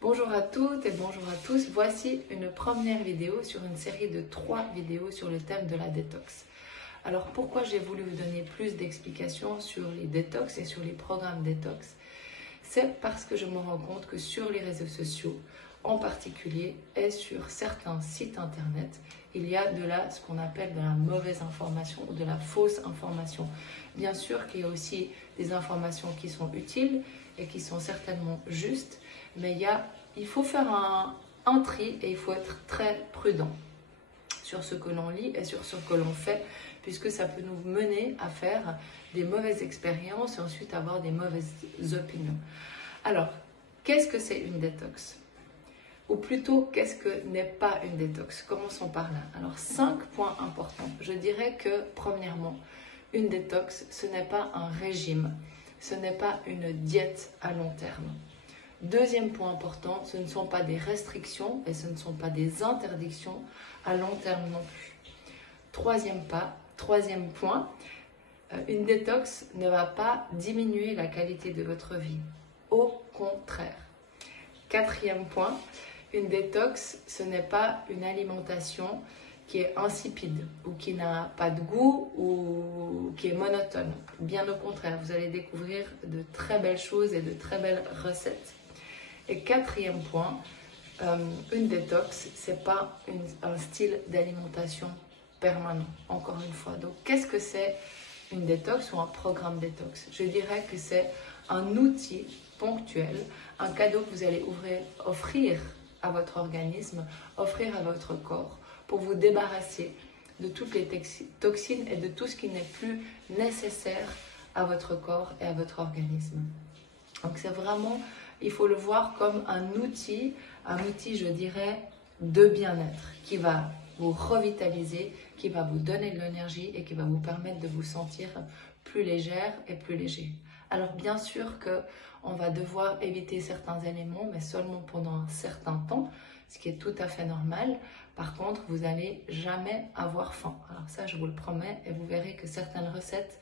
Bonjour à toutes et bonjour à tous. Voici une première vidéo sur une série de 3 vidéos sur le thème de la détox. Alors pourquoi j'ai voulu vous donner plus d'explications sur les détox et sur les programmes détox? C'est parce que je me rends compte que sur les réseaux sociaux, en particulier, et sur certains sites internet, il y a ce qu'on appelle de la mauvaise information ou de la fausse information. Bien sûr qu'il y a aussi des informations qui sont utiles et qui sont certainement justes, mais il faut faire un tri et il faut être très prudent sur ce que l'on lit et sur ce que l'on fait, puisque ça peut nous mener à faire des mauvaises expériences et ensuite avoir des mauvaises opinions. Alors, qu'est-ce que c'est une détox? Ou plutôt, qu'est-ce que n'est pas une détox? Commençons par là. Alors, 5 points importants. Je dirais que, premièrement, une détox, ce n'est pas un régime, ce n'est pas une diète à long terme. Deuxième point important, ce ne sont pas des restrictions et ce ne sont pas des interdictions à long terme non plus. Troisième point, une détox ne va pas diminuer la qualité de votre vie. Au contraire. Quatrième point, une détox, ce n'est pas une alimentation qui est insipide ou qui n'a pas de goût ou qui est monotone. Bien au contraire, vous allez découvrir de très belles choses et de très belles recettes. Et quatrième point, une détox, ce n'est pas un style d'alimentation permanent, encore une fois. Donc, qu'est-ce que c'est une détox ou un programme détox? Je dirais que c'est un outil ponctuel, un cadeau que vous allez offrir à votre organisme, offrir à votre corps, pour vous débarrasser de toutes les toxines et de tout ce qui n'est plus nécessaire à votre corps et à votre organisme. Donc, c'est vraiment... Il faut le voir comme un outil, je dirais, de bien-être qui va vous revitaliser, qui va vous donner de l'énergie et qui va vous permettre de vous sentir plus légère et plus léger. Alors bien sûr qu'on va devoir éviter certains éléments, mais seulement pendant un certain temps, ce qui est tout à fait normal. Par contre, vous n'allez jamais avoir faim. Alors ça, je vous le promets, et vous verrez que certaines recettes,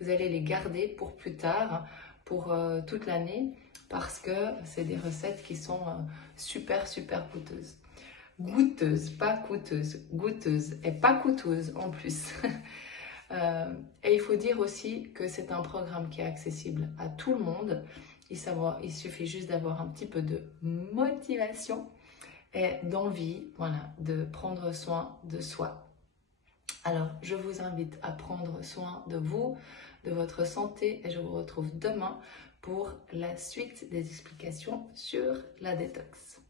vous allez les garder pour plus tard, pour toute l'année, parce que c'est des recettes qui sont super goûteuses. Goûteuses, pas coûteuses, goûteuses et pas coûteuses en plus. Et il faut dire aussi que c'est un programme qui est accessible à tout le monde. Il suffit juste d'avoir un petit peu de motivation et d'envie, voilà, de prendre soin de soi. Alors, je vous invite à prendre soin de vous, de votre santé, et je vous retrouve demain pour la suite des explications sur la détox.